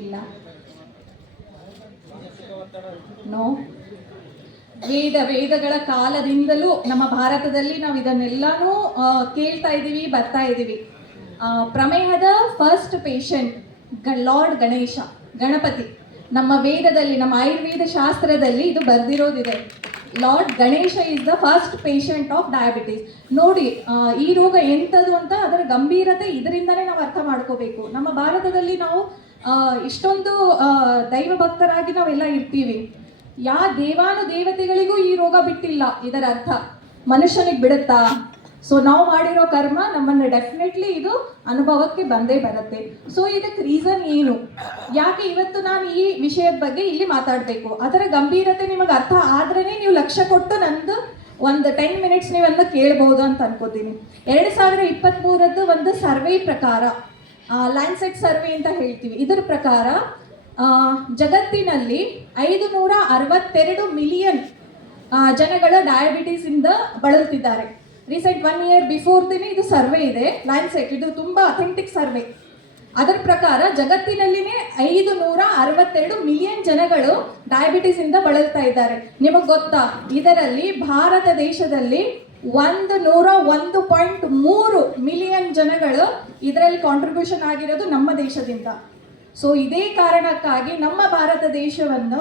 ಇಲ್ಲ, ನೋ. ವೇದಗಳ ಕಾಲದಿಂದಲೂ ನಮ್ಮ ಭಾರತದಲ್ಲಿ ನಾವು ಇದನ್ನೆಲ್ಲಾನು ಕೇಳ್ತಾ ಇದ್ದೀವಿ, ಬರ್ತಾ ಇದ್ದೀವಿ. ಪ್ರಮೇಹದ first patient Lord Ganesha, Ganapati. ನಮ್ಮ ವೇದದಲ್ಲಿ, ನಮ್ಮ ಆಯುರ್ವೇದ ಶಾಸ್ತ್ರದಲ್ಲಿ ಇದು ಬರ್ದಿರೋದಿದೆ. Lord Ganesha is the first patient of diabetes. ನೋಡಿ, ಈ ರೋಗ ಎಂಥದ್ದು ಅಂತ ಅದರ ಗಂಭೀರತೆ ಇದರಿಂದಲೇ ನಾವು ಅರ್ಥ ಮಾಡ್ಕೋಬೇಕು. ನಮ್ಮ ಭಾರತದಲ್ಲಿ ನಾವು ಇಷ್ಟೊಂದು ದೈವ ಭಕ್ತರಾಗಿ ನಾವೆಲ್ಲ ಇರ್ತೀವಿ. ದೇವತೆಗಳಿಗೂ ಈ ರೋಗ ಬಿಟ್ಟಿಲ್ಲ. ಇದರ ಅರ್ಥ ಮನುಷ್ಯನಿಗೆ ಬಿಡುತ್ತಾ? ಸೊ ನಾವು ಮಾಡಿರೋ ಕರ್ಮ ನಮ್ಮನ್ನು ಡೆಫಿನೆಟ್ಲಿ ಇದು ಅನುಭವಕ್ಕೆ ಬಂದೇ ಬರುತ್ತೆ. ಸೊ ಇದಕ್ಕೆ ರೀಸನ್ ಏನು, ಯಾಕೆ ಇವತ್ತು ನಾನು ಈ ವಿಷಯದ ಬಗ್ಗೆ ಇಲ್ಲಿ ಮಾತಾಡಬೇಕು, ಅದರ ಗಂಭೀರತೆ ನಿಮಗೆ ಅರ್ಥ ಆದ್ರೇ ನೀವು ಲಕ್ಷ್ಯ ಕೊಟ್ಟು ನಂದು ಒಂದು 10 ಮಿನಿಟ್ಸ್ ನೀವೆಲ್ಲ ಕೇಳಬಹುದು ಅಂತ ಅನ್ಕೋತೀನಿ. 2023 ಒಂದು ಸರ್ವೆ ಪ್ರಕಾರ, ಲ್ಯಾನ್ಸೆಟ್ ಸರ್ವೆ ಅಂತ ಹೇಳ್ತೀವಿ, ಇದರ ಪ್ರಕಾರ ಜಗತ್ತಿನಲ್ಲಿ 562 ಮಿಲಿಯನ್ ಜನಗಳು ಡಯಾಬಿಟೀಸ್ ಇಂದ ಬಳಲ್ತಿದ್ದಾರೆ. ರೀಸೆಂಟ್ 1 ಇಯರ್ ಬಿಫೋರ್ದಿನೇ ಇದು ಸರ್ವೆ ಇದೆ, ಲ್ಯಾನ್ಸೆಟ್, ಇದು ತುಂಬಾ ಅಥೆಂಟಿಕ್ ಸರ್ವೆ. ಅದರ ಪ್ರಕಾರ ಜಗತ್ತಿನಲ್ಲಿನೇ 562 ಮಿಲಿಯನ್ ಜನಗಳು ಡಯಾಬಿಟೀಸ್ ಇಂದ ಬಳಲ್ತಾ ಇದ್ದಾರೆ. ನಿಮಗೆ ಗೊತ್ತಾ, ಇದರಲ್ಲಿ ಭಾರತ ದೇಶದಲ್ಲಿ 101.3 ಮಿಲಿಯನ್ ಜನಗಳು ಇದರಲ್ಲಿ ಕಾಂಟ್ರಿಬ್ಯೂಷನ್ ಆಗಿರೋದು ನಮ್ಮ ದೇಶದಿಂದ. ಸೊ ಇದೇ ಕಾರಣಕ್ಕಾಗಿ ನಮ್ಮ ಭಾರತ ದೇಶವನ್ನು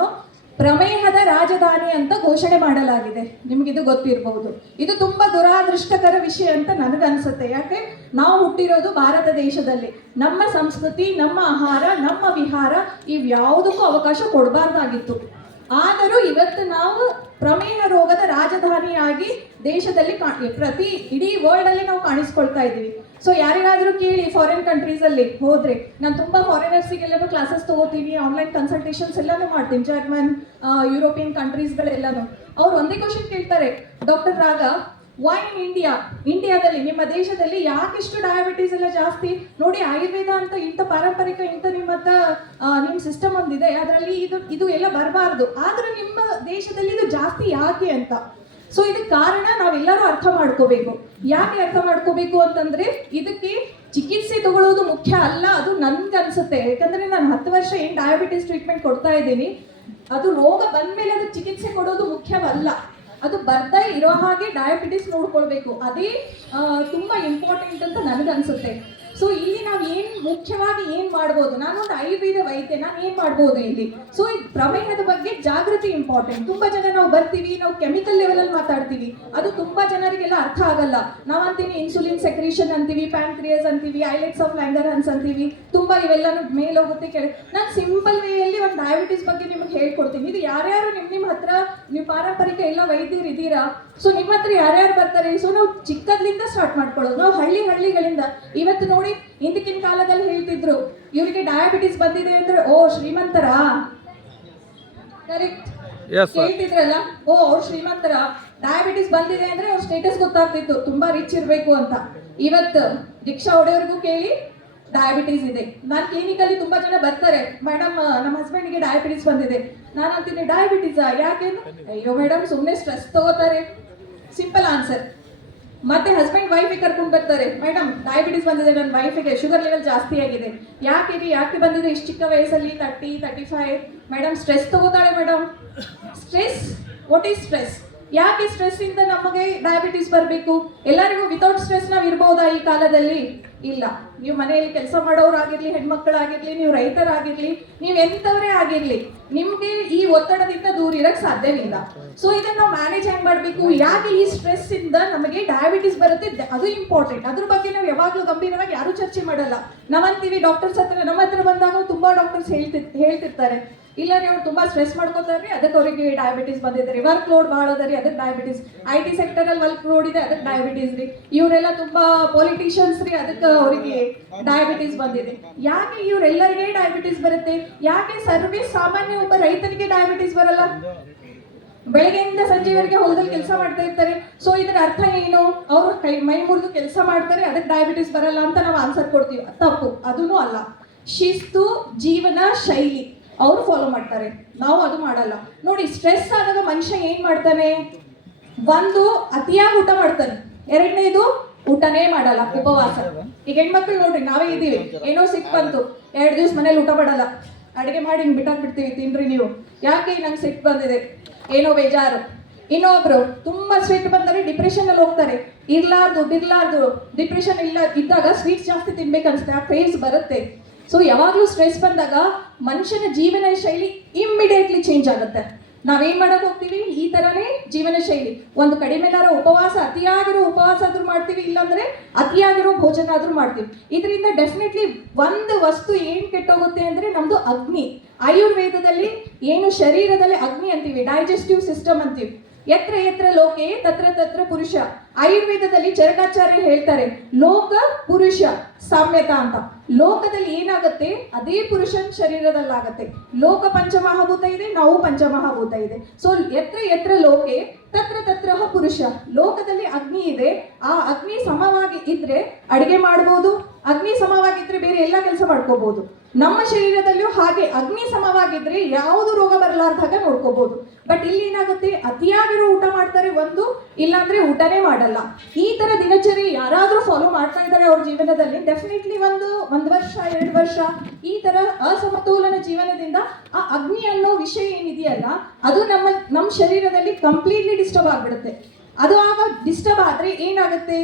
ಪ್ರಮೇಹದ ರಾಜಧಾನಿ ಅಂತ ಘೋಷಣೆ ಮಾಡಲಾಗಿದೆ. ನಿಮಗಿದು ಗೊತ್ತಿರಬಹುದು. ಇದು ತುಂಬಾ ದುರಾದೃಷ್ಟಕರ ವಿಷಯ ಅಂತ ನನಗನ್ಸುತ್ತೆ. ಯಾಕೆ, ನಾವು ಹುಟ್ಟಿರೋದು ಭಾರತ ದೇಶದಲ್ಲಿ. ನಮ್ಮ ಸಂಸ್ಕೃತಿ, ನಮ್ಮ ಆಹಾರ, ನಮ್ಮ ವಿಹಾರ ಇವ್ಯಾವುದಕ್ಕೂ ಅವಕಾಶ ಕೊಡಬಾರ್ದಾಗಿತ್ತು. ಆದರೂ ಇವತ್ತು ನಾವು ಪ್ರಮೇಹ ರೋಗದ ರಾಜಧಾನಿಯಾಗಿ ದೇಶದಲ್ಲಿ ಇಡೀ ವರ್ಲ್ಡ್ ಅಲ್ಲಿ ನಾವು ಕಾಣಿಸ್ಕೊಳ್ತಾ ಇದ್ದೀವಿ. ಸೊ ಯಾರಿಗಾದ್ರೂ ಕೇಳಿ, ಫಾರಿನ್ ಕಂಟ್ರೀಸ್ ಅಲ್ಲಿ ಹೋದ್ರೆ, ನಾನು ತುಂಬಾ ಫಾರಿನರ್ಸಿಗೆಲ್ಲನೂ ಕ್ಲಾಸಸ್ ತಗೋತೀನಿ, ಆನ್ಲೈನ್ ಕನ್ಸಲ್ಟೇಷನ್ಸ್ ಎಲ್ಲಾನು ಮಾಡ್ತೀನಿ, ಜರ್ಮನ್, ಯುರೋಪಿಯನ್ ಕಂಟ್ರೀಸ್ಗಳೆಲ್ಲಾನು. ಅವ್ರು ಒಂದೇ ಕ್ವಶನ್ ಕೇಳ್ತಾರೆ, ಡಾಕ್ಟರ್ ರಾಗ, ವೈ ಇನ್ ಇಂಡಿಯಾದಲ್ಲಿ, ನಿಮ್ಮ ದೇಶದಲ್ಲಿ ಯಾಕೆಷ್ಟು ಡಯಾಬಿಟೀಸ್ ಎಲ್ಲ ಜಾಸ್ತಿ? ನೋಡಿ, ಆಯುರ್ವೇದ ಅಂತ ಇಂಥ ಪಾರಂಪರಿಕ ಇಂಥ ನಿಮ್ಮ ಸಿಸ್ಟಮ್ ಒಂದಿದೆ, ಅದರಲ್ಲಿ ಇದು ಎಲ್ಲ ಬರಬಾರ್ದು, ಆದ್ರೆ ನಿಮ್ಮ ದೇಶದಲ್ಲಿ ಇದು ಜಾಸ್ತಿ ಯಾಕೆ ಅಂತ. ಸೊ ಇದಕ್ಕೆ ಕಾರಣ ನಾವೆಲ್ಲರೂ ಅರ್ಥ ಮಾಡ್ಕೋಬೇಕು. ಯಾಕೆ ಅರ್ಥ ಮಾಡ್ಕೋಬೇಕು ಅಂತಂದ್ರೆ, ಇದಕ್ಕೆ ಚಿಕಿತ್ಸೆ ತಗೊಳ್ಳೋದು ಮುಖ್ಯ ಅಲ್ಲ, ಅದು ನನ್ಗನ್ಸುತ್ತೆ. ಯಾಕಂದ್ರೆ ನಾನು 10 ವರ್ಷ ಏನು ಡಯಾಬಿಟಿಸ್ ಟ್ರೀಟ್ಮೆಂಟ್ ಕೊಡ್ತಾ ಇದ್ದೀನಿ, ಅದು ರೋಗ ಬಂದ್ಮೇಲೆ ಅದು ಚಿಕಿತ್ಸೆ ಕೊಡೋದು ಮುಖ್ಯವಲ್ಲ. ಅದು ಬರ್ತಾ ಇರೋ ಹಾಗೆ ಡಯಾಬಿಟಿಸ್ ನೋಡ್ಕೊಳ್ಬೇಕು, ಅದೇ ತುಂಬಾ ಇಂಪಾರ್ಟೆಂಟ್ ಅಂತ ನನಗನ್ಸುತ್ತೆ. ಸೊ ಇಲ್ಲಿ ನಾವು ಮುಖ್ಯವಾಗಿ ಏನ್ ಮಾಡ್ಬೋದು, ನಾನು ಒಂದು ಆಯುರ್ವೇದ ವೈದ್ಯ, ನಾನು ಏನ್ ಮಾಡ್ಬೋದು ಇಲ್ಲಿ? ಸೊ ಈ ಪ್ರಮೇಹದ ಬಗ್ಗೆ ಜಾಗೃತಿ ಇಂಪಾರ್ಟೆಂಟ್. ತುಂಬಾ ಜನ ನಾವು ಬರ್ತೀವಿ, ನಾವು ಕೆಮಿಕಲ್ ಲೆವೆಲ್ ಅಲ್ಲಿ ಮಾತಾಡ್ತೀವಿ, ಅದು ತುಂಬಾ ಜನರಿಗೆಲ್ಲ ಅರ್ಥ ಆಗಲ್ಲ. ನಾವ್ ಅಂತೀವಿ ಇನ್ಸುಲಿನ್ ಸೆಕ್ರೇಷನ್ ಅಂತೀವಿ, ಪ್ಯಾಂಕ್ರಿಯಸ್ ಅಂತೀವಿ, ಐಲೆಟ್ಸ್ ಆಫ್ ಲ್ಯಾಂಗರ್ಹನ್ಸ್ ಅಂತೀವಿ, ತುಂಬಾ ಇವೆಲ್ಲಾನು ಮೇಲೆ ಹೋಗುತ್ತೆ ಕೆಳಗೆ. ನಾನು ಸಿಂಪಲ್ ವೇಯಲ್ಲಿ ಒಂದು ಡಯಾಬಿಟಿಸ್ ಬಗ್ಗೆ ನಿಮ್ಗೆ ಹೇಳ್ಕೊಡ್ತೀನಿ. ಇದು ಯಾರ್ಯಾರು ನಿಮ್ಮ ಹತ್ರ, ನೀವು ಪಾರಂಪರಿಕ ಎಲ್ಲ ವೈದ್ಯರು ಇದ್ದೀರಾ, ಸೊ ನಿಮ್ಮ ಹತ್ರ ಯಾರ್ಯಾರು ಬರ್ತಾರೆ? ಸೊ ನಾವು ಚಿಕ್ಕದ್ರಿಂದ ಸ್ಟಾರ್ಟ್ ಮಾಡ್ಕೊಳ್ಳೋದು, ನಾವು ಹಳ್ಳಿಗಳಿಂದ. ಇವತ್ತು ನೋಡಿ, ಹಿಂದಕ್ಕಿನ ಕಾಲದಲ್ಲಿ ಹೇಳ್ತಿದ್ರು, ಇವರಿಗೆ ಡಯಾಬಿಟಿಸ್ ಬಂದಿದೆ ಅಂದ್ರೆ ಓ ಶ್ರೀಮಂತರ, ಕರೆಕ್ಟ್ ಹೇಳ್ತಿದ್ರಲ್ಲ, ಓ ಅವ್ರು ಶ್ರೀಮಂತರ, ಡಯಾಬಿಟಿಸ್ ಬಂದಿದೆ ಅಂದ್ರೆ ಅವ್ರ ಸ್ಟೇಟಸ್ ಗೊತ್ತಾಗ್ತಿತ್ತು, ತುಂಬಾ ರಿಚ್ ಇರ್ಬೇಕು ಅಂತ. ಇವತ್ತು ರಿಕ್ಷಾ ಹೊಡೆಯವ್ರಿಗೂ ಕೇಳಿ ಡಯಾಬಿಟೀಸ್ ಇದೆ. ನಾನು ಕ್ಲಿನಿಕಲ್ಲಿ ತುಂಬಾ ಜನ ಬರ್ತಾರೆ, ಮೇಡಮ್ ನಮ್ಮ ಹಸ್ಬೆಂಡ್ಗೆ ಡಯಾಬಿಟಿಸ್ ಬಂದಿದೆ. ನಾನು ಅಂತೀನಿ, ಡಯಾಬಿಟಿಸಾ ಯಾಕೆ? ಅಯ್ಯೋ ಮೇಡಮ್, ಸುಮ್ಮನೆ ಸ್ಟ್ರೆಸ್ ತಗೋತಾರೆ, ಸಿಂಪಲ್ ಆನ್ಸರ್. ಮತ್ತೆ ಹಸ್ಬೆಂಡ್ ವೈಫಿಗೆ ಕರ್ಕೊಂಡು ಬರ್ತಾರೆ, ಮೇಡಮ್ ಡಯಾಬಿಟಿಸ್ ಬಂದಿದೆ ನನ್ನ ವೈಫಿಗೆ, ಶುಗರ್ ಲೆವೆಲ್ ಜಾಸ್ತಿ ಆಗಿದೆ. ಯಾಕೆ ಬಂದಿದೆ ಇಷ್ಟು ಚಿಕ್ಕ ವಯಸ್ಸಲ್ಲಿ, 30-35? ಮೇಡಮ್ ಸ್ಟ್ರೆಸ್ ತಗೋತಾಳೆ. Madam stress, what is stress? ಯಾಕೆ ಸ್ಟ್ರೆಸ್ ಇಂದ ನಮಗೆ ಡಯಾಬಿಟಿಸ್ ಬರಬೇಕು? ಎಲ್ಲರಿಗೂ ವಿತೌಟ್ ಸ್ಟ್ರೆಸ್ ನಾವು ಇರ್ಬೋದಾ ಈ ಕಾಲದಲ್ಲಿ? ಇಲ್ಲ. ನೀವು ಮನೆಯಲ್ಲಿ ಕೆಲಸ ಮಾಡೋರಾಗಿರ್ಲಿ, ಹೆಣ್ಮಕ್ಳಾಗಿರ್ಲಿ, ನೀವು ರೈತರಾಗಿರ್ಲಿ, ನೀವು ಎಂಥವರೇ ಆಗಿರ್ಲಿ, ನಿಮ್ಗೆ ಈ ಒತ್ತಡದಿಂದ ದೂರ ಇರಕ್ ಸಾಧ್ಯವಿಲ್ಲ. ಸೊ ಇದನ್ನ ನಾವು ಮ್ಯಾನೇಜ್ ಹೆಂಗ್ ಮಾಡ್ಬೇಕು? ಯಾಕೆ ಈ ಸ್ಟ್ರೆಸ್ ಇಂದ ನಮಗೆ ಡಯಾಬಿಟಿಸ್ ಬರುತ್ತೆ, ಅದು ಇಂಪಾರ್ಟೆಂಟ್. ಅದ್ರ ಬಗ್ಗೆ ನಾವು ಯಾವಾಗ್ಲೂ ಗಂಭೀರವಾಗಿ ಯಾರು ಚರ್ಚೆ ಮಾಡಲ್ಲ. ನಾವಂತೀವಿ ಡಾಕ್ಟರ್ಸ್ ಹತ್ರ, ನಮ್ಮ ಹತ್ರ ಬಂದಾಗ ತುಂಬಾ ಡಾಕ್ಟರ್ಸ್ ಹೇಳ್ತಿರ್ತಾರೆ, ಇಲ್ಲ ರೀ ಅವ್ರು ತುಂಬಾ ಸ್ಟ್ರೆಸ್ ಮಾಡ್ಕೋತಾರ್ರಿ, ಅದಕ್ಕೆ ಅವರಿಗೆ ಡಯಾಬಿಟಿಸ್ ಬಂದಿದೆ ರೀ, ವರ್ಕ್ ಲೋಡ್ ಭಾಳ ಅದ ರೀ, ಅದಕ್ಕೆ ಡಯಾಬಿಟಿಸ್, IT ಸೆಕ್ಟರ್ ಅಲ್ಲಿ ವರ್ಕ್ ಲೋಡ್ ಇದೆ, ಅದಕ್ಕೆ ಡಯಾಬಿಟಿಸ್ ರೀ, ಇವರೆಲ್ಲ ತುಂಬಾ ಪೊಲಿಟಿಷಿಯನ್ಸ್ ರೀ, ಅದಕ್ಕೆ ಅವರಿಗೆ ಡಯಾಬಿಟಿಸ್ ಬಂದಿದೆ. ಯಾಕೆ ಇವರೆಲ್ಲರಿಗೆ ಡಯಾಬಿಟಿಸ್ ಬರುತ್ತೆ? ಯಾಕೆ ಸಾಮಾನ್ಯ ಒಬ್ಬ ರೈತನಿಗೆ ಡಯಾಬಿಟಿಸ್ ಬರಲ್ಲ? ಬೆಳಗ್ಗೆಯಿಂದ ಸಂಜೆವರೆಗೆ ಹೊಲದಲ್ಲಿ ಕೆಲಸ ಮಾಡ್ತಾ ಇರ್ತಾರೆ. ಸೊ ಇದರ ಅರ್ಥ ಏನು? ಅವರು ಮೈ ಮುರಿದು ಕೆಲಸ ಮಾಡ್ತಾರೆ, ಅದಕ್ಕೆ ಡಯಾಬಿಟಿಸ್ ಬರಲ್ಲ ಅಂತ ನಾವು ಆನ್ಸರ್ ಕೊಡ್ತೀವಿ. ತಪ್ಪು, ಅದೂ ಅಲ್ಲ. ಶಿಸ್ತು, ಜೀವನ ಶೈಲಿ ಅವರು ಫಾಲೋ ಮಾಡ್ತಾರೆ, ನಾವು ಅದು ಮಾಡಲ್ಲ. ನೋಡಿ, ಸ್ಟ್ರೆಸ್ ಆದಾಗ ಮನುಷ್ಯ ಏನ್ ಮಾಡ್ತಾನೆ? ಒಂದು, ಅತಿಯಾಗಿ ಊಟ ಮಾಡ್ತಾನೆ. ಎರಡನೇದು, ಊಟನೇ ಮಾಡಲ್ಲ, ಉಪವಾಸ. ಈಗ ಹೆಣ್ಮಕ್ಳು ನೋಡ್ರಿ, ನಾವೇ ಇದೀವಿ, ಏನೋ ಸಿಕ್ ಬಂತು, 2 ದಿವಸ ಮನೇಲಿ ಊಟ ಮಾಡಲ್ಲ, ಅಡುಗೆ ಮಾಡಿ ಹಿಂಗೆ ಬಿಟ್ಟಾಕ್ಬಿಡ್ತೀವಿ, ತಿನ್ರಿ ನೀವು, ಯಾಕೆ ನಂಗೆ ಸಿಟ್ಟು ಬಂದಿದೆ, ಏನೋ ಬೇಜಾರು. ಇನ್ನೊಬ್ರು ತುಂಬಾ ಸ್ವೀಟ್ ಬಂದರೆ ಡಿಪ್ರೆಷನ್ ಅಲ್ಲಿ ಹೋಗ್ತಾರೆ. ಬಿರ್ಲಾರ್ದು ಡಿಪ್ರೆಷನ್ ಇದ್ದಾಗ ಸ್ವೀಟ್ಸ್ ಜಾಸ್ತಿ ತಿನ್ಬೇಕು ಅನ್ಸುತ್ತೆ, ಆ ಕ್ರೇವ್ಸ್ ಬರುತ್ತೆ. ಸೊ ಯಾವಾಗಲೂ ಸ್ಟ್ರೆಸ್ ಬಂದಾಗ ಮನುಷ್ಯನ ಜೀವನ ಶೈಲಿ ಇಮ್ಮಿಡಿಯೇಟ್ಲಿ ಚೇಂಜ್ ಆಗುತ್ತೆ. ನಾವೇನ್ ಮಾಡಕ್ ಹೋಗ್ತೀವಿ, ಈ ತರನೇ ಜೀವನ ಶೈಲಿ. ಒಂದು ಕಡಿಮೆನಾರ ಉಪವಾಸ, ಅತಿಯಾಗಿರೋ ಉಪವಾಸ ಆದ್ರೂ ಮಾಡ್ತೀವಿ, ಇಲ್ಲಾಂದ್ರೆ ಅತಿಯಾಗಿರೋ ಭೋಜನ ಆದ್ರೂ ಮಾಡ್ತೀವಿ. ಇದರಿಂದ ಡೆಫಿನೆಟ್ಲಿ ಒಂದು ವಸ್ತು ಏನ್ ಕೆಟ್ಟೋಗುತ್ತೆ ಅಂದ್ರೆ ನಮ್ದು ಅಗ್ನಿ. ಆಯುರ್ವೇದದಲ್ಲಿ ಏನು ಶರೀರದಲ್ಲಿ ಅಗ್ನಿ ಅಂತೀವಿ, ಡೈಜೆಸ್ಟಿವ್ ಸಿಸ್ಟಮ್ ಅಂತೀವಿ. ಎತ್ರ ಎತ್ರ ಲೋಕೆ ತತ್ರ ತತ್ರ ಪುರುಷ. ಆಯುರ್ವೇದದಲ್ಲಿ ಚರಕಾಚಾರ್ಯ ಹೇಳ್ತಾರೆ, ಲೋಕ ಪುರುಷ ಸಾಮ್ಯತಾ ಅಂತ. ಲೋಕದಲ್ಲಿ ಏನಾಗುತ್ತೆ ಅದೇ ಪುರುಷನ್ ಶರೀರದಲ್ಲಾಗತ್ತೆ. ಲೋಕ ಪಂಚಮಹಾಭೂತ ಇದೆ, ನಾವು ಪಂಚಮಹಾಭೂತ ಇದೆ. ಸೊ ಎತ್ರ ಎತ್ರ ಲೋಕೆ ತತ್ರ ತತ್ರ ಪುರುಷ. ಲೋಕದಲ್ಲಿ ಅಗ್ನಿ ಇದೆ, ಆ ಅಗ್ನಿ ಸಮವಾಗಿ ಇದ್ರೆ ಅಡಿಗೆ ಮಾಡ್ಬೋದು, ಅಗ್ನಿ ಸಮವಾಗಿದ್ರೆ ಬೇರೆ ಎಲ್ಲ ಕೆಲಸ ಮಾಡ್ಕೋಬಹುದು. ನಮ್ಮ ಶರೀರದಲ್ಲೂ ಹಾಗೆ ಅಗ್ನಿ ಸಮವಾಗಿದ್ರೆ ಯಾವುದು ರೋಗ ಬರಲಾರ್ದಾಗ ನೋಡ್ಕೋಬಹುದು. ಬಟ್ ಇಲ್ಲಿ ಏನಾಗುತ್ತೆ, ಅತಿಯಾಗಿರೋ ಊಟ ಮಾಡ್ತಾರೆ ಒಂದು, ಇಲ್ಲಾಂದ್ರೆ ಊಟನೇ ಮಾಡಲ್ಲ. ಈ ತರ ದಿನಚರಿ ಯಾರಾದ್ರೂ ಫಾಲೋ ಮಾಡ್ತಾ ಇದ್ದಾರೆ ಅವ್ರ ಜೀವನದಲ್ಲಿ, ಡೆಫಿನೆಟ್ಲಿ ಒಂದು ವರ್ಷ 2 ವರ್ಷ ಈ ತರ ಅಸಮತೋಲನ ಜೀವನದಿಂದ ಆ ಅಗ್ನಿ ಅನ್ನೋ ವಿಷಯ ಏನಿದೆಯಲ್ಲ ಅದು ನಮ್ಮ ಶರೀರದಲ್ಲಿ ಕಂಪ್ಲೀಟ್ಲಿ ಡಿಸ್ಟರ್ಬ್ ಆಗ್ಬಿಡುತ್ತೆ. ಅದು ಆಗ ಡಿಸ್ಟರ್ಬ್ ಆದ್ರೆ ಏನಾಗುತ್ತೆ,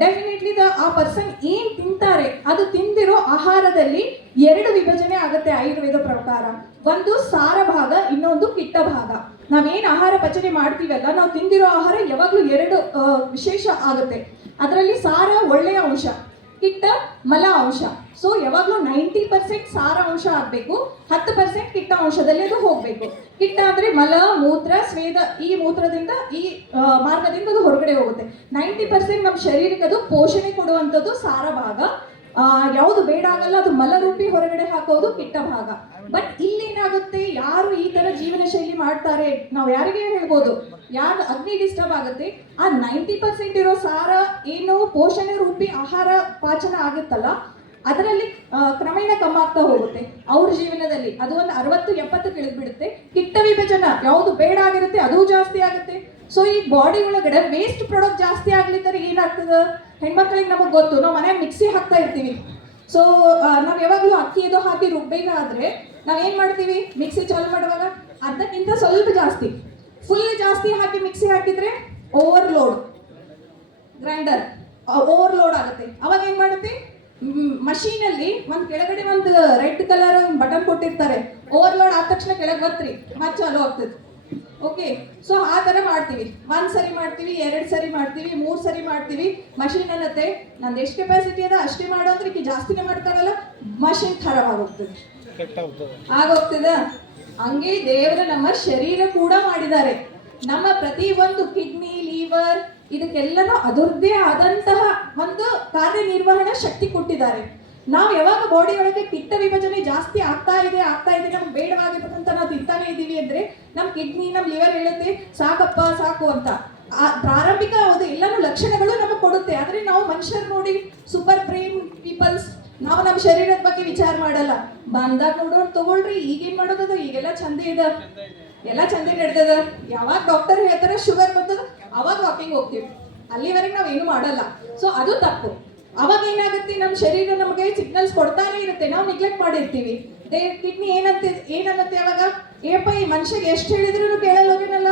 ಡೆಫಿನೆಟ್ಲಿ ಆ ಪರ್ಸನ್ ಏನ್ ತಿಂತಾರೆ ಅದು ತಿಂದಿರೋ ಆಹಾರದಲ್ಲಿ 2 ವಿಭಜನೆ ಆಗುತ್ತೆ ಆಯುರ್ವೇದ ಪ್ರಕಾರ. ಒಂದು ಸಾರ ಭಾಗ, ಇನ್ನೊಂದು ಕಿಟ್ಟ ಭಾಗ. ನಾವೇನ್ ಆಹಾರ ಪಚನೆ ಮಾಡ್ತೀವಲ್ಲ, ನಾವು ತಿಂದಿರೋ ಆಹಾರ ಯಾವಾಗ್ಲೂ 2 ವಿಶೇಷ ಆಗುತ್ತೆ. ಅದರಲ್ಲಿ ಸಾರ ಒಳ್ಳೆಯ ಅಂಶ, ಕಿಟ್ಟ ಮಲ ಅಂಶ. ಸೊ ಯಾವಾಗ್ಲೂ 90% ಸಾರ ಅಂಶ ಆಗ್ಬೇಕು, 10% ಕಿಟ್ಟ ಅಂಶದಲ್ಲಿ ಅದು ಹೋಗ್ಬೇಕು. ಕಿಟ್ಟ ಅಂದ್ರೆ ಮಲ, ಮೂತ್ರ, ಸ್ವೇದ, ಈ ಮೂತ್ರದಿಂದ ಈ ಮಾರ್ಗದಿಂದ ಅದು ಹೊರಗಡೆ ಹೋಗುತ್ತೆ. 90% ನಮ್ಮ ಶರೀರಕ್ಕೆ ಅದು ಪೋಷಣೆ ಕೊಡುವಂಥದ್ದು ಸಾರ ಭಾಗ. ಯಾವುದು ಬೇಡ ಆಗಲ್ಲ ಅದು ಮಲರೂಪಿ ಹೊರಗಡೆ ಹಾಕೋದು ಕಿಟ್ಟ ಭಾಗ. ಬಟ್ ಇಲ್ಲೇನಾಗುತ್ತೆ, ಯಾರು ಈ ತರ ಜೀವನ ಶೈಲಿ ಮಾಡ್ತಾರೆ, ನಾವು ಯಾರಿಗೆ ಹೇಳ್ಬೋದು, ಯಾರು ಅಗ್ನಿ ಡಿಸ್ಟರ್ಬ್ ಆಗುತ್ತೆ, ಆ 90% ಇರೋ ಸಾರ ಏನು ಪೋಷಣೆ ರೂಪಿ ಆಹಾರ ಪಾಚನ ಆಗುತ್ತಲ್ಲ, ಅದರಲ್ಲಿ ಕ್ರಮೇಣ ಕಮ್ಮಿ ಆಗ್ತಾ ಹೋಗುತ್ತೆ ಅವ್ರ ಜೀವನದಲ್ಲಿ. ಅದು ಒಂದು 60-70 ಇಳಿದ್ಬಿಡುತ್ತೆ. ಕಿಟ್ಟ ವಿಭಜನ ಯಾವುದು ಬೇಡ ಆಗಿರುತ್ತೆ ಅದು ಜಾಸ್ತಿ ಆಗುತ್ತೆ. ಸೊ ಈ ಬಾಡಿ ಒಳಗಡೆ ವೇಸ್ಟ್ ಪ್ರಾಡಕ್ಟ್ ಜಾಸ್ತಿ ಆಗ್ಲಿಕ್ಕೆ ಏನಾಗ್ತದೆ, ಹೆಣ್ಮಕ್ಳಿಗೆ ನಮಗೆ ಗೊತ್ತು, ನಾವು ಮನೆಯಾಗ ಮಿಕ್ಸಿ ಹಾಕ್ತಾ ಇರ್ತೀವಿ. ಸೊ ನಾವು ಯಾವಾಗಲೂ ಅಕ್ಕಿ ಇದು ಹಾಕಿ ರುಬ್ಬೇಕಾದ್ರೆ ನಾವೇನ್ ಮಾಡ್ತೀವಿ, ಮಿಕ್ಸಿ ಚಾಲು ಮಾಡುವಾಗ ಅರ್ಧಕ್ಕಿಂತ ಸ್ವಲ್ಪ ಜಾಸ್ತಿ, ಫುಲ್ ಜಾಸ್ತಿ ಹಾಕಿ ಮಿಕ್ಸಿ ಹಾಕಿದ್ರೆ ಓವರ್ಲೋಡ್, ಗ್ರೈಂಡರ್ ಓವರ್ಲೋಡ್ ಆಗುತ್ತೆ. ಅವಾಗ ಏನ್ ಮಾಡುತ್ತೆ, ಮಷೀನಲ್ಲಿ ಕೆಳಗಡೆ ಒಂದು ರೆಡ್ ಕಲರ್ ಬಟನ್ ಕೊಟ್ಟಿರ್ತಾರೆ, ಓವರ್ಲೋಡ್ ಆದ ತಕ್ಷಣ ಕೆಳಗೆ ಬತ್ರಿ ಮತ್ತೆ ಚಾಲು ಆಗ್ತದೆ. ಓಕೆ, ಸೊ ಆ ತರ ಮಾಡ್ತೀವಿ. 1 ಸರಿ ಮಾಡ್ತೀವಿ, 2 ಸರಿ ಮಾಡ್ತೀವಿ, 3 ಸರಿ ಮಾಡ್ತೀವಿ. ಮಷೀನ್ ಅನ್ನತ್ತೆ ನಂದು ಎಷ್ಟು ಕೆಪಾಸಿಟಿ ಅದ ಅಷ್ಟೇ ಮಾಡೋ ಅಂದ್ರೆ ಈಗ ಜಾಸ್ತಿನೇ ಮಾಡ್ತಾರಲ್ಲ, ಮಷೀನ್ ಖರಾಬ್ ಆಗೋಗ್ತದೆ, ಆಗೋಗ್ತದ. ಹಂಗೆ ದೇವರ ನಮ್ಮ ಶರೀರ ಕೂಡ ಮಾಡಿದ್ದಾರೆ. ನಮ್ಮ ಪ್ರತಿ ಒಂದು ಕಿಡ್ನಿ, ಲೀವರ್ ಇದಕ್ಕೆಲ್ಲನೂ ಅದರದ್ದೇ ಆದಂತಹ ಒಂದು ಕಾರ್ಯನಿರ್ವಹಣಾ ಶಕ್ತಿ ಕೊಟ್ಟಿದ್ದಾರೆ. ನಾವು ಯಾವಾಗ ಬಾಡಿ ಒಳಗೆ ಪಿತ್ತ ವಿಭಜನೆ ಜಾಸ್ತಿ ಆಗ್ತಾ ಇದೆ ನಮ್ಗೆ ಬೇಡವಾಗಿರ್ತಕ್ಕಂಥ ನಾವು ತಿಂತಾನೆ ಇದ್ದೀವಿ ಅಂದ್ರೆ ನಮ್ಮ ಕಿಡ್ನಿ, ನಮ್ಮ ಲಿವರ್ ಹೇಳುತ್ತೆ ಸಾಕಪ್ಪ ಸಾಕು ಅಂತ. ಪ್ರಾರಂಭಿಕ ಅದು ಎಲ್ಲಾನು ಲಕ್ಷಣಗಳು ನಮಗೆ ಕೊಡುತ್ತೆ. ಆದ್ರೆ ನಾವು ಮನುಷ್ಯರು ನೋಡಿ ಸೂಪರ್ ಬ್ರೈನ್ ಪೀಪಲ್ಸ್, ನಾವು ನಮ್ಮ ಶರೀರದ ಬಗ್ಗೆ ವಿಚಾರ ಮಾಡಲ್ಲ. ಬಂದಾಗ ನೋಡೋಣ ತಗೊಳ್ರಿ, ಈಗೇನ್ ಮಾಡೋದದ, ಈಗೆಲ್ಲ ಚಂದ ಇದೆ, ಎಲ್ಲ ಚಂದ ನಡ್ದದ. ಯಾವಾಗ ಡಾಕ್ಟರ್ ಹೇಳ್ತಾರೆ ಶುಗರ್ ಬರ್ತದ ಅವಾಗ ವಾಕಿಂಗ್ ಹೋಗ್ತೀವಿ, ಅಲ್ಲಿವರೆಗೆ ನಾವ್ ಏನು ಮಾಡಲ್ಲ. ಸೊ ಅದು ತಪ್ಪು. ಅವಾಗ ಏನಾಗುತ್ತೆ, ನಮ್ಮ ಶರೀರ ನಮಗೆ ಸಿಗ್ನಲ್ಸ್ ಕೊಡ್ತಾನೆ ಇರುತ್ತೆ, ನಾವು ನೆಗ್ಲೆಕ್ಟ್ ಮಾಡಿರ್ತೀವಿ. ಕಿಡ್ನಿ ಏನನ್ನತ್ತೆ ಅವಾಗ, ಏಪ್ಪ ಈ ಮನುಷ್ಯಗೆ ಎಷ್ಟು ಹೇಳಿದ್ರು ಕೇಳಲ್ಲ ಹೋಗೇನಲ್ಲ,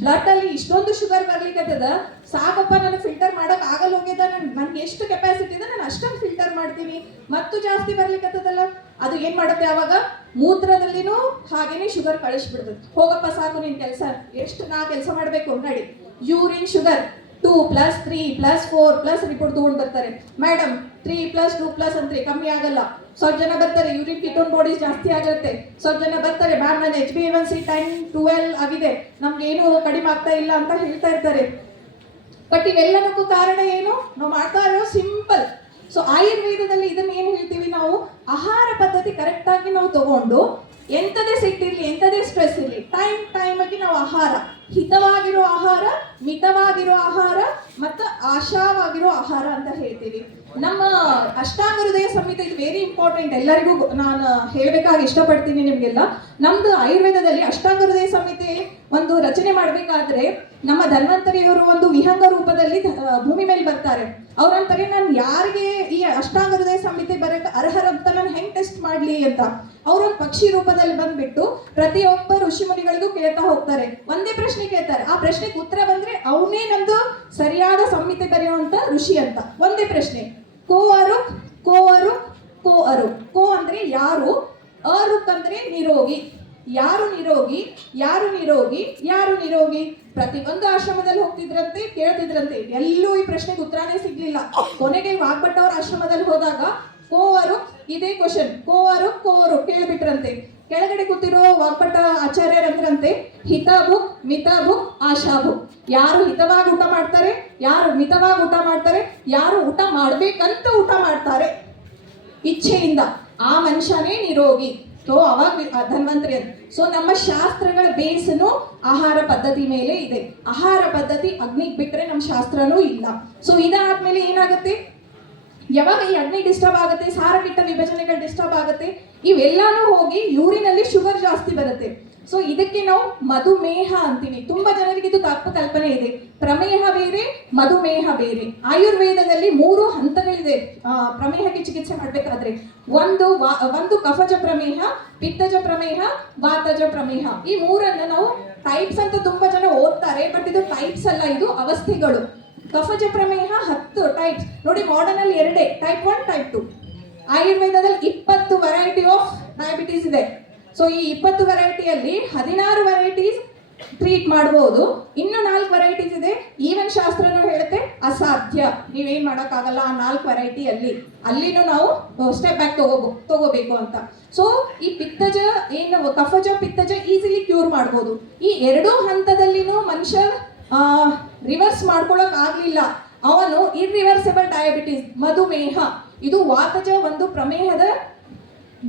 ಬ್ಲಡ್ ಅಲ್ಲಿ ಇಷ್ಟೊಂದು ಶುಗರ್ ಬರ್ಲಿಕ್ಕದ, ಸಾಕಪ್ಪ ನನಗೆ ಫಿಲ್ಟರ್ ಮಾಡಕ್ ಆಗಲ್ಲ ಹೋಗ್ಯದ, ನನ್ಗೆ ಎಷ್ಟು ಕೆಪಾಸಿಟಿ ಇದೆ ನಾನು ಅಷ್ಟೊಂದು ಫಿಲ್ಟರ್ ಮಾಡ್ತೀನಿ, ಮತ್ತು ಜಾಸ್ತಿ ಬರ್ಲಿಕ್ಕತ್ತದಲ್ಲ, ಅದು ಏನ್ ಮಾಡುತ್ತೆ ಅವಾಗ ಮೂತ್ರದಲ್ಲಿನೂ ಹಾಗೇನೆ ಶುಗರ್ ಕಳಿಸ್ಬಿಡ್ತದೆ. ಹೋಗಪ್ಪ ಸಾಕು ನಿನ್ ಕೆಲಸ, ಎಷ್ಟು ನಾ ಕೆಲಸ ಮಾಡ್ಬೇಕು ನಡಿ. ಯೂರಿನ್ ಶುಗರ್ 2+3+4+ ರಿಪೋರ್ಟ್ ತಗೊಂಡು ಬರ್ತಾರೆ. ಮೇಡಮ್ 3+2+ ಅಂತ್ರಿ ಕಮ್ಮಿ ಆಗಲ್ಲ. ಸ್ವಲ್ಪ ಜನ ಬರ್ತಾರೆ ಯೂರಿನ್ ಕಿಟೋನ್ ಬಾಡೀಸ್ ಜಾಸ್ತಿ ಆಗುತ್ತೆ. ಸ್ವಲ್ಪ ಜನ ಬರ್ತಾರೆ ಮ್ಯಾಮ್ ನನ್ನ HbA1c 10-12 ಆಗಿದೆ, ನಮ್ಗೆ ಏನು ಕಡಿಮೆ ಆಗ್ತಾ ಇಲ್ಲ ಅಂತ ಹೇಳ್ತಾ ಇರ್ತಾರೆ. ಬಟ್ ಇವೆಲ್ಲದಕ್ಕೂ ಕಾರಣ ಏನು, ನಾವು ಮಾಡ್ತಾ ಇರೋ ಸಿಂಪಲ್. ಸೊ ಆಯುರ್ವೇದದಲ್ಲಿ ಇದನ್ನ ಏನು ಹೇಳ್ತೀವಿ ನಾವು, ಆಹಾರ ಪದ್ಧತಿ ಕರೆಕ್ಟ್ ಆಗಿ ನಾವು ತಗೊಂಡು ಎಂಥದೇ ಸಿಟ್ಟಿರ್ಲಿ, ಎಂಥದೇ ಸ್ಟ್ರೆಸ್ ಇರಲಿ, ಟೈಮ್ ಆಗಿ ನಾವು ಆಹಾರ, ಹಿತವಾಗಿರೋ ಆಹಾರ, ಮಿತವಾಗಿರೋ ಆಹಾರ ಮತ್ತು ಆಶಾವಾಗಿರೋ ಆಹಾರ ಅಂತ ಹೇಳ್ತೀವಿ. ನಮ್ಮ ಅಷ್ಟಾಂಗ ಹೃದಯ ಸಂಹಿತೆ ಇದು ವೆರಿ ಇಂಪಾರ್ಟೆಂಟ್, ಎಲ್ಲರಿಗೂ ನಾನು ಹೇಳಬೇಕಾಗಿ ಇಷ್ಟಪಡ್ತೀನಿ ನಿಮಗೆಲ್ಲ. ನಮ್ದು ಆಯುರ್ವೇದದಲ್ಲಿ ಅಷ್ಟಾಂಗ ಹೃದಯ ಸಂಹಿತೆ ಒಂದು ರಚನೆ ಮಾಡಬೇಕಾದ್ರೆ ನಮ್ಮ ಧನ್ವಂತರಿಯವರು ಒಂದು ವಿಹಂಗ ರೂಪದಲ್ಲಿ ಭೂಮಿ ಮೇಲೆ ಬರ್ತಾರೆ. ಅವ್ರಂತಾರೆ, ನಾನು ಯಾರಿಗೆ ಈ ಅಷ್ಟಾಂಗ ಹೃದಯ ಸಂಹಿತೆ ಬರಕ್ಕೆ ಅರ್ಹರಂತ ನಾನು ಹೆಂಗ್ ಟೆಸ್ಟ್ ಮಾಡ್ಲಿ ಅಂತ. ಅವ್ರೊಂದು ಪಕ್ಷಿ ರೂಪದಲ್ಲಿ ಬಂದ್ಬಿಟ್ಟು ಪ್ರತಿಯೊಬ್ಬ ಋಷಿ ಮುನಿಗಳಿಗೂ ಕೇಳ್ತಾ ಹೋಗ್ತಾರೆ. ಒಂದೇ ಪ್ರಶ್ನೆ ಕೇಳ್ತಾರೆ, ಆ ಪ್ರಶ್ನೆಗೆ ಉತ್ತರ ಬಂದ್ರೆ ಅವನೇ ನಂದು ಸರಿಯಾದ ಸಂಹಿತೆ ಬರೆಯುವಂತ ಋಷಿ ಅಂತ. ಒಂದೇ ಪ್ರಶ್ನೆ, ಕೋ ಅರುಕ್ ಕೋ ಅರುಕ್ ಕೋ ಅರುಕ್. ಕೋ ಅಂದ್ರೆ ಯಾರು, ಅರುಕ್ ಅಂದ್ರೆ ನಿರೋಗಿ. ಯಾರು ನಿರೋಗಿ, ಯಾರು ನಿರೋಗಿ, ಯಾರು ನಿರೋಗಿ. ಪ್ರತಿಯೊಂದು ಆಶ್ರಮದಲ್ಲಿ ಹೋಗ್ತಿದ್ರಂತೆ, ಕೇಳ್ತಿದ್ರಂತೆ, ಎಲ್ಲೂ ಈ ಪ್ರಶ್ನೆಗೆ ಉತ್ತರನೇ ಸಿಗ್ಲಿಲ್ಲ. ಕೊನೆಗೆ ವಾಗ್ಭಟ್ ಅವ್ರ ಆಶ್ರಮದಲ್ಲಿ ಹೋದಾಗ ಕೋವರು ಇದೇ ಕ್ವಶನ್, ಕೋವರು ಕೋವರು ಕೇಳ್ಬಿಟ್ರಂತೆ. ಕೆಳಗಡೆ ಕೂತಿರೋ ವಾಗ್ಭಟ ಆಚಾರ್ಯರಂದ್ರಂತೆ, ಹಿತ ಭುಕ್ ಮಿತ ಭುಕ್ ಆಶಾ ಭುಕ್. ಯಾರು ಹಿತವಾಗಿ ಊಟ ಮಾಡ್ತಾರೆ, ಯಾರು ಮಿತವಾಗಿ ಊಟ ಮಾಡ್ತಾರೆ, ಯಾರು ಊಟ ಮಾಡ್ಬೇಕಂತ ಊಟ ಮಾಡ್ತಾರೆ ಇಚ್ಛೆಯಿಂದ, ಆ ಮನುಷ್ಯನೇ ನಿರೋಗಿ. ಸೊ ಅವಾಗ ಧನ್ವಂತರಿ ಅಂತ. ಸೊ ನಮ್ಮ ಶಾಸ್ತ್ರಗಳ ಬೇಸನು ಆಹಾರ ಪದ್ಧತಿ ಮೇಲೆ ಇದೆ. ಆಹಾರ ಪದ್ಧತಿ ಅಗ್ನಿಗೆ ಬಿಟ್ರೆ ನಮ್ಮ ಶಾಸ್ತ್ರನೂ ಇಲ್ಲ. ಸೊ ಇದಾದ್ಮೇಲೆ ಏನಾಗುತ್ತೆ, ಯಾವಾಗ ಈ ಅಗ್ನಿ ಡಿಸ್ಟರ್ಬ್ ಆಗುತ್ತೆ, ಸಾರಗಿಟ್ಟ ವಿಭಜನೆಗಳು ಡಿಸ್ಟರ್ಬ್ ಆಗುತ್ತೆ, ಇವೆಲ್ಲಾನು ಹೋಗಿ ಯೂರಿನಲ್ಲಿ ಶುಗರ್ ಜಾಸ್ತಿ ಬರುತ್ತೆ. ಸೊ ಇದಕ್ಕೆ ನಾವು ಮಧುಮೇಹ ಅಂತೀವಿ. ತುಂಬಾ ಜನರಿಗೆ ಇದು ತಪ್ಪು ಕಲ್ಪನೆ ಇದೆ. ಪ್ರಮೇಹ ಬೇರೆ, ಮಧುಮೇಹ ಬೇರೆ. ಆಯುರ್ವೇದದಲ್ಲಿ 3 ಹಂತಗಳಿದೆ ಪ್ರಮೇಹಕ್ಕೆ ಚಿಕಿತ್ಸೆ ಮಾಡ್ಬೇಕಾದ್ರೆ. ಒಂದು ಕಫಜ ಪ್ರಮೇಹ, ಪಿತ್ತಜ ಪ್ರಮೇಹ, ವಾತಜ ಪ್ರಮೇಹ. ಈ 3ಅನ್ನ ನಾವು ಟೈಪ್ಸ್ ಅಂತ ತುಂಬಾ ಜನ ಓದ್ತಾರೆ, ಬಟ್ ಇದು ಟೈಪ್ಸ್ ಅಲ್ಲ, ಇದು ಅವಸ್ಥೆಗಳು. ಕಫಜ ಪ್ರಮೇಹ 10 ಟೈಪ್ಸ್ ನೋಡಿ. ಮಾಡರ್ನ್ ಅಲ್ಲಿ 2, ಟೈಪ್ 1 ಟೈಪ್ 2. ಆಯುರ್ವೇದದಲ್ಲಿ 20 ವೆರೈಟಿ ಆಫ್ ಡಯಾಬಿಟೀಸ್ ಇದೆ. ಸೊ ಈ 20 ವೆರೈಟಿಯಲ್ಲಿ 16 ವೆರೈಟೀಸ್ ಟ್ರೀಟ್ ಮಾಡಬಹುದು, ಇನ್ನು 4 ವೆರೈಟೀಸ್ ಇದೆ. ಈವನ್ ಶಾಸ್ತ್ರನೂ ಹೇಳುತ್ತೆ ಅಸಾಧ್ಯ, ನೀವೇನ್ ಮಾಡೋಕ್ಕಾಗಲ್ಲ ಆ 4 ವೆರೈಟಿಯಲ್ಲಿ. ಅಲ್ಲಿನೂ ನಾವು ಸ್ಟೆಪ್ ಬ್ಯಾಕ್ ತಗೋಬೇಕು ಅಂತ. ಸೊ ಈ ಪಿತ್ತಜ ಏನು ಕಫಜ ಪಿತ್ತಜ ಈಸಿಲಿ ಕ್ಯೂರ್ ಮಾಡ್ಬೋದು. ಈ 2 ಹಂತದಲ್ಲಿನೂ ಮನುಷ್ಯ ರಿವರ್ಸ್ ಮಾಡ್ಕೊಳಕ್ ಆಗ್ಲಿಲ್ಲ, ಅವನು ಇರ್ರಿವರ್ಸಿಬಲ್ ಡಯಾಬಿಟೀಸ್, ಮಧುಮೇಹ. ಇದು ವಾತಜ ಒಂದು ಪ್ರಮೇಹದ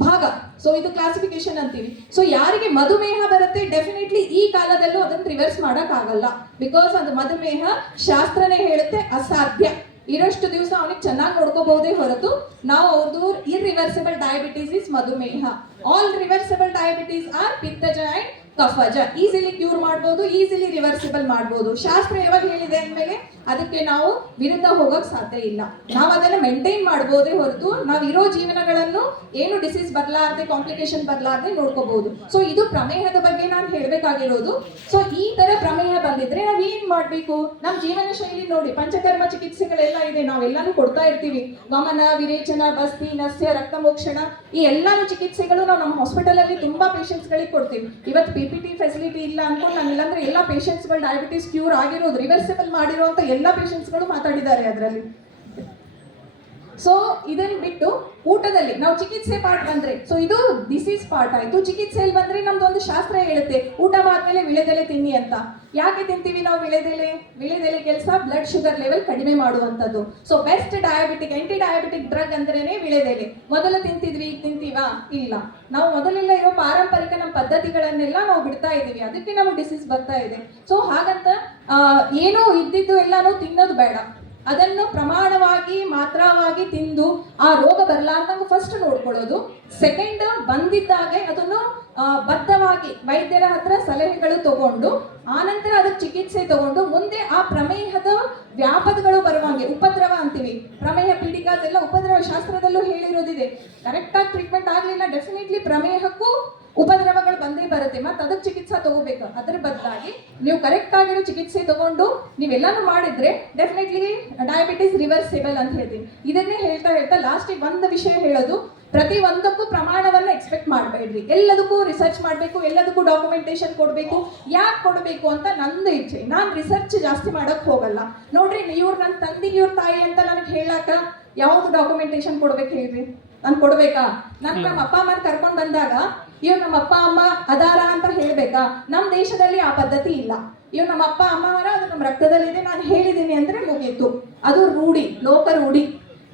ಭಾಗ. ಸೊ ಇದು ಕ್ಲಾಸಿಫಿಕೇಶನ್ ಅಂತೀವಿ. ಸೊ ಯಾರಿಗೆ ಮಧುಮೇಹ ಬರುತ್ತೆ, ಡೆಫಿನೆಟ್ಲಿ ಈ ಕಾಲದಲ್ಲೂ ಅದನ್ನು ರಿವರ್ಸ್ ಮಾಡಕ್ ಆಗಲ್ಲ. ಬಿಕಾಸ್ ಅದು ಮಧುಮೇಹ ಶಾಸ್ತ್ರನೇ ಹೇಳುತ್ತೆ ಅಸಾಧ್ಯ. ಇರೋಷ್ಟು ದಿವಸ ಅವನಿಗೆ ಚೆನ್ನಾಗಿ ನೋಡ್ಕೋಬಹುದೇ ಹೊರತು ನಾವು ಅವ್ರದ್ದು ಇರ್ರಿವರ್ಸಿಬಲ್ ಡಯಾಬಿಟೀಸ್ ಇಸ್ ಮಧುಮೇಹ. ಆಲ್ ರಿವರ್ಸಿಬಲ್ ಡಯಾಬಿಟೀಸ್ ಆರ್ ಪಿತ್ತಜ ಅಂಡ್ ಕಫಜ. ಈಸಿಲಿ ಕ್ಯೂರ್ ಮಾಡ್ಬೋದು, ಈಸಿಲಿ ರಿವರ್ಸಿಬಲ್ ಮಾಡ್ಬೋದು. ಶಾಸ್ತ್ರ ಯಾವಾಗ ಹೇಳಿದೆ ಅಂದಮೇಲೆ ಅದಕ್ಕೆ ನಾವು ವಿರುದ್ಧ ಹೋಗಕ್ ಸಾಧ್ಯ ಇಲ್ಲ. ನಾವು ಅದನ್ನ ಮೇಂಟೈನ್ ಮಾಡ್ಬೋದೇ ಹೊರತು ನಾವು ಇರೋ ಜೀವನಗಳನ್ನು ಏನು ಡಿಸೀಸ್ ಬರ್ಲಾರ್ದೆ, ಕಾಂಪ್ಲಿಕೇಶನ್ ಬರ್ಲಾರ್ದೆ ನೋಡ್ಕೋಬಹುದು. ಸೊ ಇದು ಪ್ರಮೇಹದ ಬಗ್ಗೆ ನಾನು ಹೇಳ್ಬೇಕಾಗಿರೋದು. ಸೊ ಈ ತರ ಪ್ರಮೇಹ ಬಂದಿದ್ರೆ ನಾವ್ ಏನ್ ಮಾಡ್ಬೇಕು, ನಮ್ ಜೀವನ ಶೈಲಿ ನೋಡಿ, ಪಂಚಕರ್ಮ ಚಿಕಿತ್ಸೆಗಳೆಲ್ಲ ಇದೆ, ನಾವೆಲ್ಲಾನು ಕೊಡ್ತಾ ಇರ್ತೀವಿ. ವಮನ, ವಿರೇಚನ, ಬಸ್ತಿ, ನಸ್ಯ, ರಕ್ತಮೋಕ್ಷಣ, ಈ ಎಲ್ಲಾನು ಚಿಕಿತ್ಸೆಗಳು ನಾವು ನಮ್ಮ ಹಾಸ್ಪಿಟಲ್ ಅಲ್ಲಿ ತುಂಬಾ ಪೇಷಂಟ್ಸ್ ಗಳಿಗೆ ಕೊಡ್ತೀವಿ. ಇವತ್ತು PPT ಫೆಸಿಲಿಟಿ ಇಲ್ಲ ಅನ್ಕೊಂಡು ನಾನು ಇಲ್ಲಾಂದ್ರೆ ಎಲ್ಲ ಪೇಷಂಟ್ಸ್ಗಳು ಡಯಾಬಿಟಿಸ್ ಕ್ಯೂರ್ ಆಗಿರೋದು, ರಿವರ್ಸಿಬಲ್ ಮಾಡಿರುವಂತ ಎಲ್ಲ ಪೇಷಂಟ್ಸ್ಗಳು ಮಾತಾಡಿದ್ದಾರೆ ಅದರಲ್ಲಿ. ಸೊ ಇದನ್ನ ಬಿಟ್ಟು ಊಟದಲ್ಲಿ ನಾವು ಚಿಕಿತ್ಸೆ ಪಾರ್ಟ್ ಬಂದ್ರೆ, ಸೊ ಇದು ಡಿಸೀಸ್ ಪಾರ್ಟ್ ಆಯ್ತು. ಚಿಕಿತ್ಸೆಯಲ್ಲಿ ಬಂದ್ರೆ ನಮ್ದು ಒಂದು ಶಾಸ್ತ್ರ ಹೇಳುತ್ತೆ ಊಟ ಆದ್ಮೇಲೆ ವಿಳೆದೆಲೆ ತಿನ್ನಿ ಅಂತ. ಯಾಕೆ ತಿಂತೀವಿ ನಾವು ವಿಳೆದೆಲೆ? ವಿಳೆದೆಲೆ ಕೆಲಸ ಬ್ಲಡ್ ಶುಗರ್ ಲೆವೆಲ್ ಕಡಿಮೆ ಮಾಡುವಂಥದ್ದು. So best diabetic anti diabetic drug ಅಂದ್ರೇನೆ ವಿಳೆದೆಲೆ. ಮೊದಲು ತಿಂತಿದ್ವಿ, ಈಗ ತಿಂತೀವಾ? ಇಲ್ಲ. ನಾವು ಮೊದಲೆಲ್ಲ ಇರೋ ಪಾರಂಪರಿಕ ನಮ್ಮ ಪದ್ಧತಿಗಳನ್ನೆಲ್ಲ ನಾವು ಬಿಡ್ತಾ ಇದೀವಿ, ಅದಕ್ಕೆ ನಮಗೆ ಡಿಸೀಸ್ ಬರ್ತಾ ಇದೆ. ಸೊ ಹಾಗಂತ ಏನೋ ಇದ್ದಿದ್ದು ಎಲ್ಲಾನು ತಿನ್ನೋದು ಬೇಡ. ಅದನ್ನು ಪ್ರಮಾಣವಾಗಿ ಮಾತ್ರವಾಗಿ ತಿಂದು ಆ ರೋಗ ಬರಲಾರ್ದಂಗೆ ಫಸ್ಟ್ ನೋಡ್ಕೊಳ್ಳೋದು. ಸೆಕೆಂಡ್, ಬಂದಿದ್ದಾಗೆ ಅದನ್ನು ಬದ್ಧವಾಗಿ ವೈದ್ಯರ ಹತ್ರ ಸಲಹೆಗಳು ತಗೊಂಡು ಆನಂತರ ಅದಕ್ಕೆ ಚಿಕಿತ್ಸೆ ತಗೊಂಡು ಮುಂದೆ ಆ ಪ್ರಮೇಹದ ವ್ಯಾಪಕಗಳು ಬರುವಂಗೆ, ಉಪದ್ರವ ಅಂತೀವಿ, ಪ್ರಮೇಹ ಪೀಡಿಕಾಸ್ ಎಲ್ಲ ಉಪದ್ರವ ಶಾಸ್ತ್ರದಲ್ಲೂ ಹೇಳಿರೋದಿದೆ. ಕರೆಕ್ಟಾಗಿ ಟ್ರೀಟ್ಮೆಂಟ್ ಆಗಲಿಲ್ಲ, ಡೆಫಿನೆಟ್ಲಿ ಪ್ರಮೇಹಕ್ಕೂ ಉಪದ್ರವಗಳು ಬಂದೇ ಬರುತ್ತೆ, ಮತ್ತೆ ಅದಕ್ಕೆ ಚಿಕಿತ್ಸೆ ತಗೋಬೇಕು. ಅದ್ರ ಬದಲಾಗಿ ನೀವು ಕರೆಕ್ಟ್ ಆಗಿರೋ ಚಿಕಿತ್ಸೆ ತಗೊಂಡು ನೀವೆಲ್ಲಾನು ಮಾಡಿದ್ರೆ ಡೆಫಿನೆಟ್ಲಿ ಡಯಾಬಿಟಿಸ್ ರಿವರ್ಸಿಬಲ್ ಅಂತ ಹೇಳ್ತೀನಿ. ಇದನ್ನೇ ಹೇಳ್ತಾ ಲಾಸ್ಟಿಗೆ ಒಂದು ವಿಷಯ ಹೇಳೋದು, ಪ್ರತಿ ಒಂದಕ್ಕೂ ಪ್ರಮಾಣವನ್ನು ಎಕ್ಸ್ಪೆಕ್ಟ್ ಮಾಡಬೇಡ್ರಿ. ಎಲ್ಲದಕ್ಕೂ ರಿಸರ್ಚ್ ಮಾಡಬೇಕು, ಎಲ್ಲದಕ್ಕೂ ಡಾಕ್ಯುಮೆಂಟೇಶನ್ ಕೊಡಬೇಕು. ಯಾಕೆ ಕೊಡಬೇಕು ಅಂತ ನಂದು ಇಚ್ಛೆ. ನಾನು ರಿಸರ್ಚ್ ಜಾಸ್ತಿ ಮಾಡಕ್ ಹೋಗಲ್ಲ. ನೋಡ್ರಿ, ಇವ್ರು ನನ್ನ ತಂದೆ, ಇವ್ರ ತಾಯಿ ಅಂತ ನನಗೆ ಹೇಳಾಕ ಯಾವ್ದು ಡಾಕ್ಯುಮೆಂಟೇಶನ್ ಕೊಡ್ಬೇಕು ಹೇಳ್ರಿ? ನಾನು ಕೊಡ್ಬೇಕಾ? ನನ್ ನಮ್ಮ ಅಪ್ಪ ಅಮ್ಮನ ಕರ್ಕೊಂಡು ಬಂದಾಗ ಇವ್ರು ನಮ್ಮ ಅಪ್ಪ ಅಮ್ಮ ಅದಾರ ಅಂತ ಹೇಳ್ಬೇಕಾ? ನಮ್ಮ ದೇಶದಲ್ಲಿ ಆ ಪದ್ಧತಿ ಇಲ್ಲ. ಇವ್ ನಮ್ಮ ಅಪ್ಪ ಅಮ್ಮವರ, ಅದು ನಮ್ಮ ರಕ್ತದಲ್ಲಿದೆ, ನಾನು ಹೇಳಿದ್ದೀನಿ ಅಂದ್ರೆ ಮುಗೀತು. ಅದು ರೂಢಿ, ಲೋಕ ರೂಢಿ.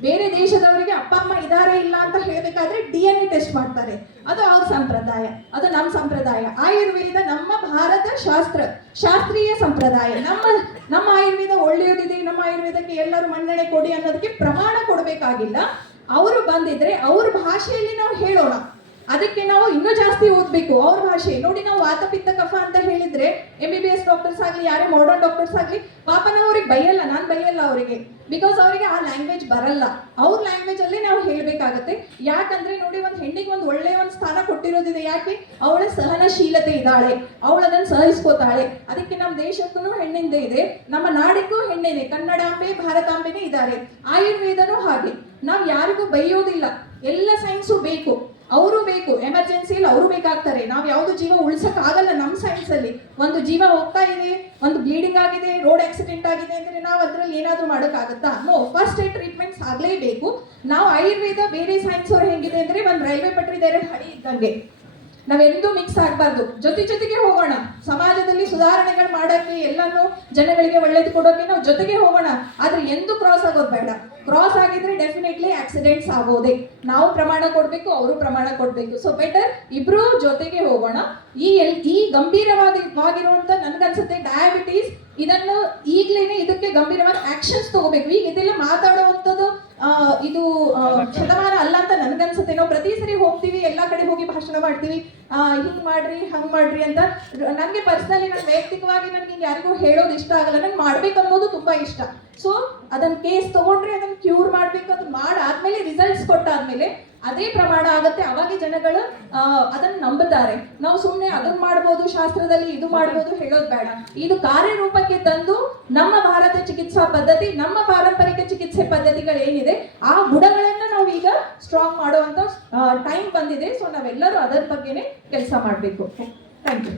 ಬೇರೆ ದೇಶದವರಿಗೆ ಅಪ್ಪ ಅಮ್ಮ ಇದಾರೆ ಇಲ್ಲ ಅಂತ ಹೇಳ್ಬೇಕಾದ್ರೆ DNA ಟೆಸ್ಟ್ ಮಾಡ್ತಾರೆ. ಅದು ಅವ್ರ ಸಂಪ್ರದಾಯ, ಅದು ನಮ್ಮ ಸಂಪ್ರದಾಯ. ಆಯುರ್ವೇದ ನಮ್ಮ ಭಾರತ ಶಾಸ್ತ್ರೀಯ ಸಂಪ್ರದಾಯ. ನಮ್ಮ ಆಯುರ್ವೇದ ಒಳ್ಳೆಯದಿದೆ, ನಮ್ಮ ಆಯುರ್ವೇದಕ್ಕೆ ಎಲ್ಲರೂ ಮನ್ನಣೆ ಕೊಡಿ ಅನ್ನೋದಕ್ಕೆ ಪ್ರಮಾಣ ಕೊಡಬೇಕಾಗಿಲ್ಲ. ಅವರು ಬಂದಿದ್ರೆ ಅವ್ರ ಭಾಷೆಯಲ್ಲಿ ನಾವು ಹೇಳೋಣ. ಅದಕ್ಕೆ ನಾವು ಇನ್ನೂ ಜಾಸ್ತಿ ಓದಬೇಕು ಅವ್ರ ಭಾಷೆ. ನೋಡಿ, ನಾವು ವಾತ ಪಿತ್ತ ಕಫ ಅಂತ ಹೇಳಿದ್ರೆ MBBS ಡಾಕ್ಟರ್ಸ್ ಆಗಲಿ, ಯಾರೇ ಮಾಡರ್ನ್ ಡಾಕ್ಟರ್ಸ್ ಆಗಲಿ, ಪಾಪ ನಾವು ಅವ್ರಿಗೆ ಬೈಯಲ್ಲ, ನಾನು ಬೈಯಲ್ಲ ಅವರಿಗೆ, ಬಿಕಾಸ್ ಅವರಿಗೆ ಆ ಲ್ಯಾಂಗ್ವೇಜ್ ಬರಲ್ಲ. ಅವ್ರ ಲ್ಯಾಂಗ್ವೇಜ್ ಅಲ್ಲೇ ನಾವು ಹೇಳಬೇಕಾಗತ್ತೆ. ಯಾಕಂದ್ರೆ ನೋಡಿ, ಒಂದು ಹೆಣ್ಣಿಗೆ ಒಂದು ಒಳ್ಳೆಯ ಒಂದು ಸ್ಥಾನ ಕೊಟ್ಟಿರೋದಿದೆ. ಯಾಕೆ? ಅವಳ ಸಹನಶೀಲತೆ ಇದ್ದಾಳೆ, ಅವಳು ಅದನ್ನು ಸಹಿಸ್ಕೋತಾಳೆ. ಅದಕ್ಕೆ ನಮ್ಮ ದೇಶಕ್ಕೂ ಹೆಣ್ಣಿಂದ ಇದೆ, ನಮ್ಮ ನಾಡಿಗೂ ಹೆಣ್ಣಿದೆ. ಕನ್ನಡಾಂಬೆ ಭಾರತಾಂಬೆನೇ ಇದ್ದಾರೆ. ಆಯುರ್ವೇದನೂ ಹಾಗೆ. ನಾವು ಯಾರಿಗೂ ಬೈಯೋದಿಲ್ಲ, ಎಲ್ಲ ಸೈನ್ಸು ಬೇಕು, ಅವರು ಬೇಕು. ಎಮರ್ಜೆನ್ಸಿಯಲ್ಲಿ ಅವರು ಬೇಕಾಗ್ತಾರೆ. ನಾವು ಯಾವ್ದು ಜೀವ ಉಳಿಸಕ್ ಆಗಲ್ಲ. ನಮ್ಮ ಸೈನ್ಸ್ ಅಲ್ಲಿ ಒಂದು ಜೀವ ಹೋಗ್ತಾ ಇದೆ, ಒಂದು ಬ್ಲೀಡಿಂಗ್ ಆಗಿದೆ, ರೋಡ್ ಆಕ್ಸಿಡೆಂಟ್ ಆಗಿದೆ ಅಂದ್ರೆ ನಾವು ಅದ್ರಲ್ಲಿ ಏನಾದ್ರೂ ಮಾಡೋಕ್ಕಾಗತ್ತಾ? ನೋ. ಫಸ್ಟ್ ಏಡ್ ಟ್ರೀಟ್ಮೆಂಟ್ಸ್ ಆಗ್ಲೇಬೇಕು. ನಾವು ಆಯುರ್ವೇದ ಬೇರೆ ಸೈನ್ಸ್ ಅವ್ರು ಹೆಂಗಿದೆ ಅಂದ್ರೆ ಒಂದು ರೈಲ್ವೆ ಪಟ್ರಿದ ಎರಡು ಹಳಿ ಇದ್ದಂಗೆ, ನಾವೆಂದೂ ಮಿಕ್ಸ್ ಆಗಬಾರ್ದು. ಜೊತೆಗೆ ಹೋಗೋಣ. ಸಮಾಜದಲ್ಲಿ ಸುಧಾರಣೆಗಳು ಮಾಡಕ್ಕೆ, ಎಲ್ಲಾನು ಜನಗಳಿಗೆ ಒಳ್ಳೇದು ಕೊಡೋಕೆ ನಾವು ಜೊತೆಗೆ ಹೋಗೋಣ. ಆದ್ರೆ ಎಂದು ಕ್ರಾಸ್ ಆಗೋದು ಬೇಡ. ಕ್ರಾಸ್ ಆಗಿದ್ರೆ ಡೆಫಿನೆಟ್ಲಿ ಆಕ್ಸಿಡೆಂಟ್ಸ್ ಆಗೋದೆ. ನಾವು ಪ್ರಮಾಣ ಕೊಡ್ಬೇಕು, ಅವರು ಪ್ರಮಾಣ ಕೊಡ್ಬೇಕು. ಸೊ ಬೆಟರ್ ಇಬ್ರು ಜೊತೆಗೆ ಹೋಗೋಣ. ಈ ಗಂಭೀರವಾಗಿರುವಂತ ನನ್ಗನ್ಸುತ್ತೆ ಡಯಾಬಿಟೀಸ್, ಇದನ್ನು ಈಗ್ಲೇನೆ ಇದಕ್ಕೆ ಗಂಭೀರವಾದ ಆಕ್ಷನ್ಸ್ ತಗೋಬೇಕು. ಈಗ ಇದೆಲ್ಲ ಮಾತಾಡುವಂಥದ್ದು ಇದು ಶತಮಾನ ಅಲ್ಲ ಅಂತ ನನ್ಗನ್ಸುತ್ತೆ. ನಾವು ಪ್ರತಿ ಸರಿ ಹೋಗ್ತೀವಿ, ಎಲ್ಲಾ ಕಡೆ ಹೋಗಿ ಭಾಷಣ ಮಾಡ್ತೀವಿ, ಹಿಂಗ್ ಮಾಡ್ರಿ ಹಂಗ್ ಮಾಡ್ರಿ ಅಂತ. ನನ್ಗೆ ಪರ್ಸನಲಿ, ನನ್ ವೈಯಕ್ತಿಕವಾಗಿ ನನ್ಗೆ ಯಾರಿಗೂ ಹೇಳೋದು ಇಷ್ಟ ಆಗಲ್ಲ. ನನ್ಗೆ ಮಾಡ್ಬೇಕು ಅನ್ನೋದು ತುಂಬಾ ಇಷ್ಟ. ಸೊ ಅದನ್ನ ಕೇಸ್ ತಗೊಂಡ್ರೆ ಅದನ್ನ ಕ್ಯೂರ್ ಮಾಡ್ಬೇಕು. ಅದು ಮಾಡಾದ್ಮೇಲೆ ರಿಸಲ್ಟ್ಸ್ ಕೊಟ್ಟಾದ್ಮೇಲೆ ಅದೇ ಪ್ರಮಾಣ ಆಗತ್ತೆ. ಅವಾಗ ಜನಗಳು ಅದನ್ನ ನಂಬುತ್ತಾರೆ. ನಾವು ಸುಮ್ಮನೆ ಅದನ್ನ ಮಾಡ್ಬೋದು, ಶಾಸ್ತ್ರದಲ್ಲಿ ಇದು ಮಾಡ್ಬೋದು ಹೇಳೋದು ಬೇಡ. ಇದು ಕಾರ್ಯರೂಪಕ್ಕೆ ತಂದು ನಮ್ಮ ಭಾರತ ಚಿಕಿತ್ಸಾ ಪದ್ಧತಿ, ನಮ್ಮ ಪಾರಂಪರಿಕ ಚಿಕಿತ್ಸೆ ಪದ್ಧತಿಗಳು ಏನಿದೆ ಆ ಗುಣಗಳನ್ನ ನಾವು ಈಗ ಸ್ಟ್ರಾಂಗ್ ಮಾಡುವಂತ ಟೈಮ್ ಬಂದಿದೆ. ಸೊ ನಾವೆಲ್ಲರೂ ಅದರ ಬಗ್ಗೆನೇ ಕೆಲಸ ಮಾಡಬೇಕು. Thank you.